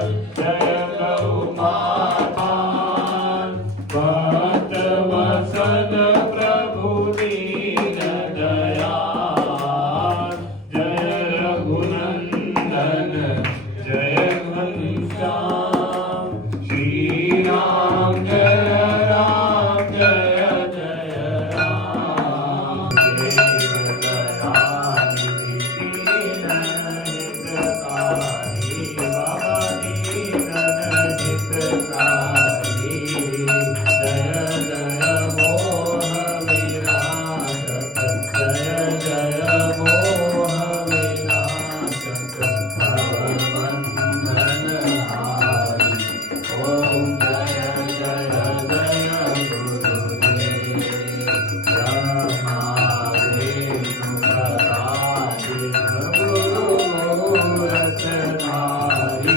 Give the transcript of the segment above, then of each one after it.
जय गौ माता भक्त वत्सल प्रभु दीन दयाल जय रघुनंदन जय घनश्याम श्री राम जय राम जय जय राम देव दयानिधि दीनहितकारी बाबा दीनहितकारी जय जय मोह विनाशक जय जय मोह विनाशक भवबंधनहारी ओम जय जय जय गुरुदेव ब्रह्मादेव गुरुमूर्तधारी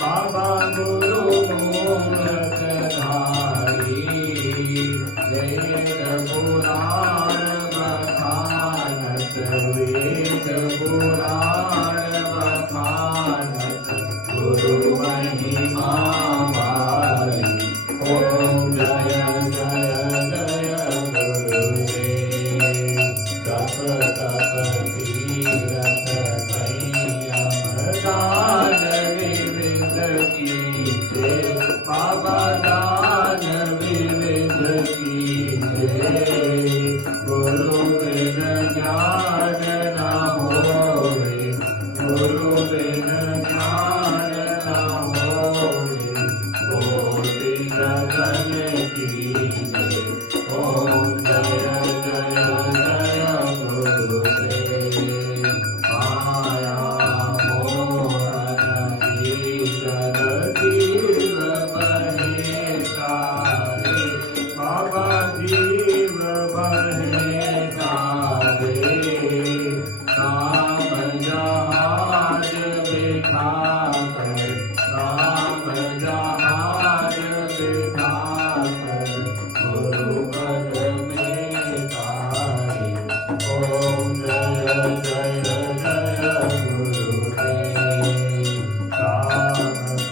बाबा गुरुमूर्तधारी वेद पुराण बखानत वेद पुराण बखानत गुरु महिमा वारी ओम जय जय जय गुरुदेव तप तप तीरथ संयम दान विविध कीजे बाबा दान विविध कीजे गुरु बिन ज्ञान न होवे गुरु बिन ज्ञान न होवे कोटि रतन कीजे ओम जय जय जय गुरुदेव माया मोहन ईश्वर जीव बहे सारे बाबा जीव बहे सारे राम जहाज बिठाकर राम जहाज बिठाकर गुरु पद में तारे ओम जय जय जय गुरुदेव काम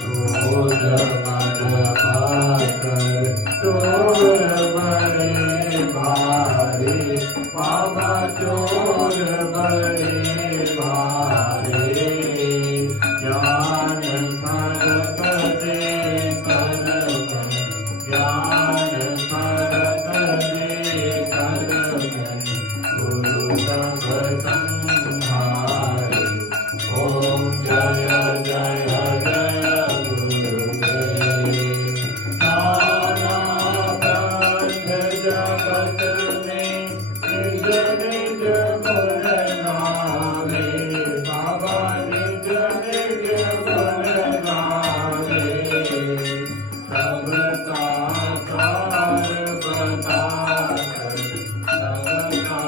क्रोध मद मातर चोर बड़े भारे बाबा चोर बड़े भारे ज्ञान फरक दे करगन ज्ञान फरक दे करगन गुरु सब संहारे ओम जय जय जय गुरुदेव नाना कंठ जगत में निज निज गुण गावे बाबा निज निज गुण गावे सबका सार बताकर सबका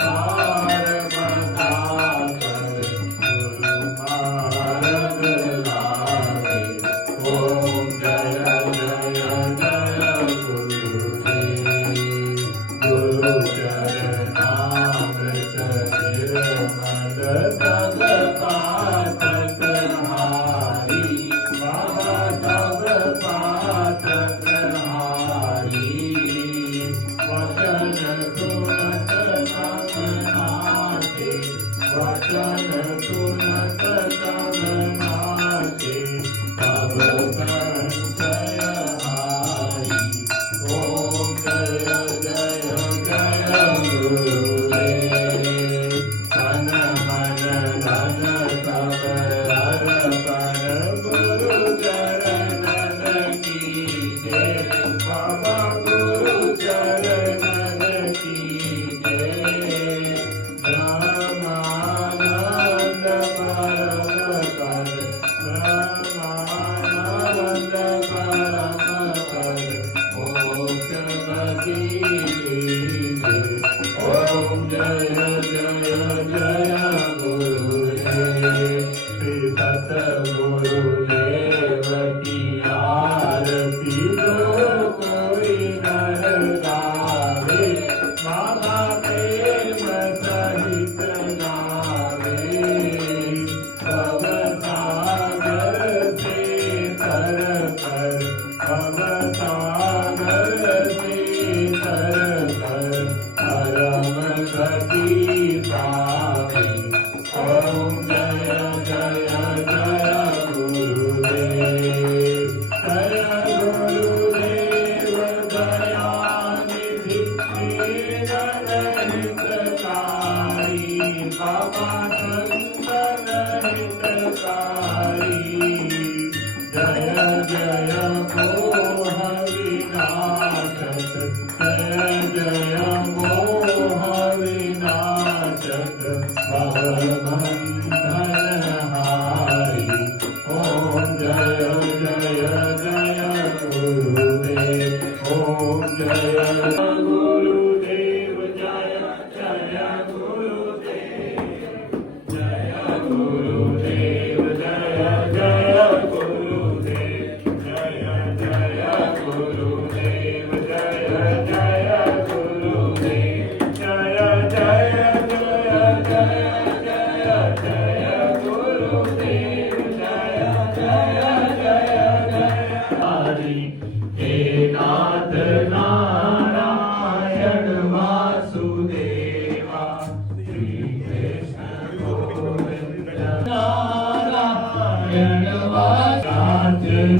सार बताकर गुरु मार्ग लावे ओम जय जय जय गुरुदेव गुरु चरणामृत निर्मल तब पातक हारी बाबा तब पातक हारी वचन सुनत तब नाचे वचन सुनत तब नाचे तब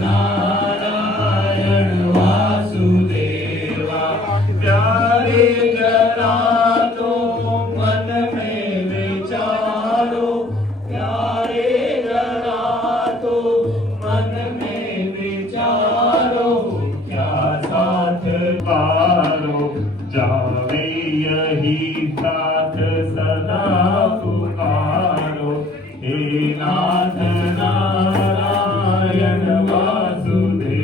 नारायण वासुदेवा प्यारे जरा तो मन में विचारो प्यारे जरा तो मन में विचारो क्या साथ पारो जावे यही साथ सदा पुकारो हे नाथ नारायण वासुदेवा